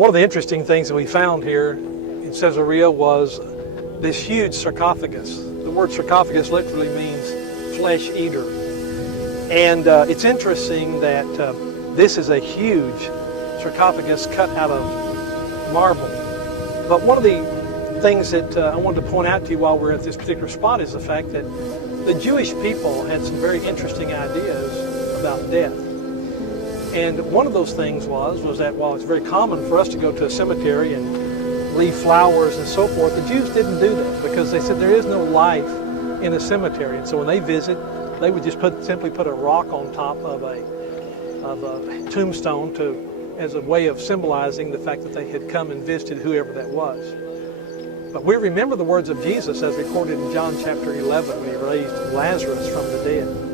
One of the interesting things that we found here in Caesarea was this huge sarcophagus. The word sarcophagus literally means flesh eater. And it's interesting that this is a huge sarcophagus cut out of marble. But one of the things that I wanted to point out to you while we're at this particular spot is the fact that the Jewish people had some very interesting ideas about death. And one of those things was that while it's very common for us to go to a cemetery and leave flowers and so forth, the Jews didn't do that because they said there is no life in a cemetery. And so when they visit, they would just simply put a rock on top of a tombstone as a way of symbolizing the fact that they had come and visited whoever that was. But we remember the words of Jesus as recorded in John chapter 11 when he raised Lazarus from the dead.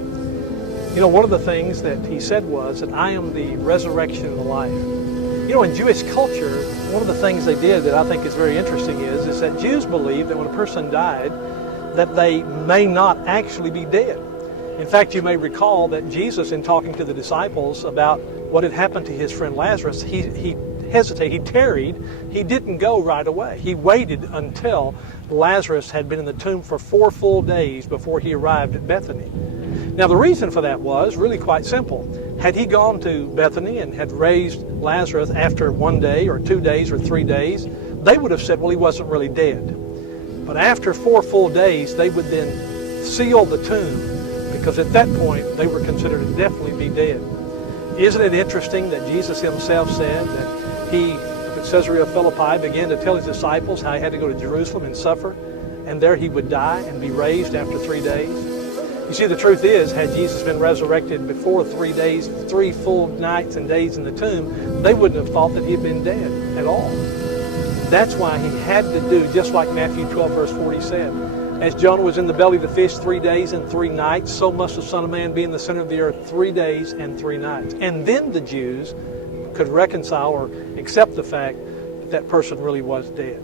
You know, one of the things that he said was that I am the resurrection and the life. You know, in Jewish culture, one of the things they did that I think is very interesting is that Jews believed that when a person died, that they may not actually be dead. In fact, you may recall that Jesus, in talking to the disciples about what had happened to his friend Lazarus, he hesitated, he tarried, he didn't go right away. He waited until Lazarus had been in the tomb for 4 full days before he arrived at Bethany. Now the reason for that was really quite simple. Had he gone to Bethany and had raised Lazarus after 1 day or 2 days or 3 days, they would have said, well, he wasn't really dead. But after 4 full days, they would then seal the tomb because at that point they were considered to definitely be dead. Isn't it interesting that Jesus himself said that he, at Caesarea Philippi, began to tell his disciples how he had to go to Jerusalem and suffer, and there he would die and be raised after 3 days? You see, the truth is, had Jesus been resurrected before 3 days, 3 full nights and days in the tomb, they wouldn't have thought that he had been dead at all. That's why he had to do, just like Matthew 12, verse 40 said, as Jonah was in the belly of the fish 3 days and 3 nights, so must the Son of Man be in the center of the earth 3 days and 3 nights. And then the Jews could reconcile or accept the fact that that person really was dead.